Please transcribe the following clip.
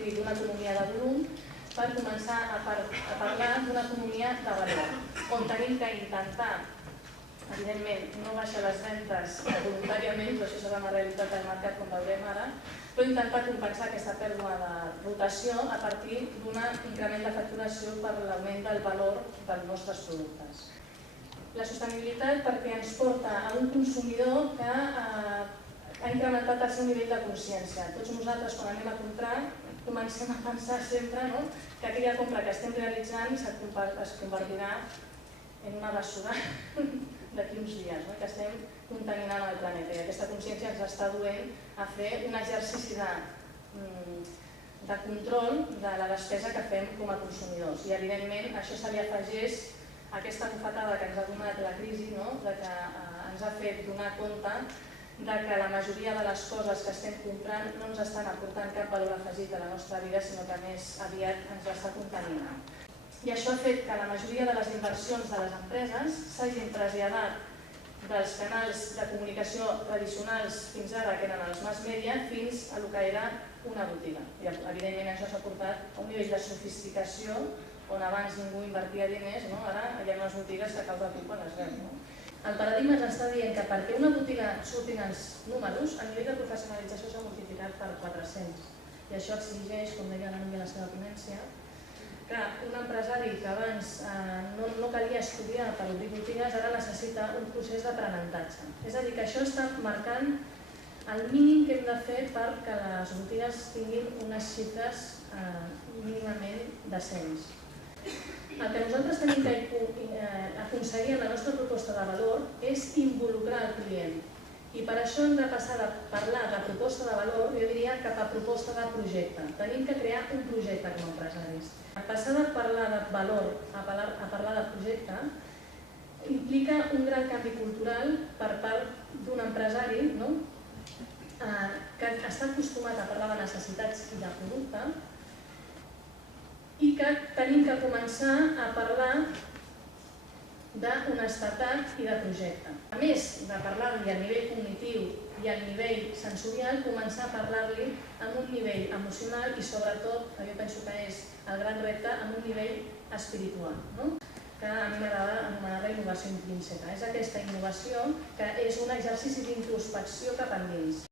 partir d'una economia de volum per començar a parlar d'una economia de valor, on tenim que intentar, evidentment, no baixar les ventes voluntàriament, però això serà una realitat del mercat com veurem ara, però intentar compensar aquesta pèrdua de rotació a partir d'un increment de facturació per l'augment del valor dels nostres productes. La sostenibilitat perquè ens porta a un consumidor que ha incrementat el seu nivell de consciència. Tots nosaltres, quan anem a comprar, comencem a pensar sempre que aquella compra que estem realitzant es convertirà en una bessura d'aquí uns dies, que estem contaminant el planeta. I aquesta consciència ens està duent a fer un exercici de control de la despesa que fem com a consumidors. I, evidentment, això se li afegeix aquesta bufetada que ens ha donat la crisi, que ens ha fet donar compte que la majoria de les coses que estem comprant no ens estan aportant cap valor afegit a la nostra vida, sinó que més aviat ens està contaminant. I això ha fet que la majoria de les inversions de les empreses s'hagin traslladat dels canals de comunicació tradicionals fins ara, que eren els mass media, fins a el que era una botiga. I, evidentment, això s'ha portat a un nivell de sofisticació on abans ningú invertia diners, ara hi ha unes botigues que cau de tu quan les veus. El paradigma ens està dient que perquè una botiga surtin els números, el nivell de professionalització s'ha multiplicat per 400. I això exigeix, com deia la Núria a la seva ponència, que un empresari que abans no calia estudiar per obrir botigues, ara necessita un procés d'aprenentatge. És a dir, que això està marcant el mínim que hem de fer perquè les botigues tinguin unes xifres mínimament decents. El que nosaltres tenim que aconseguir en la nostra proposta de valor és involucrar el client. I per això hem de passar de parlar de proposta de valor, jo diria, cap a proposta de projecte. Tenim que crear un projecte com a empresaris. Passar de parlar de valor a parlar de projecte implica un gran canvi cultural per part d'un empresari que està acostumat a parlar de necessitats i de producte i que tenim que començar a parlar d'honestedat i de projecte. A més de parlar-li a nivell cognitiu i a nivell sensorial, començar a parlar-li amb un nivell emocional i sobretot, que jo penso que és el gran repte, amb un nivell espiritual, que a mi m'agrada anomenar la innovació intrínseca. És aquesta innovació que és un exercici d'introspecció cap endins.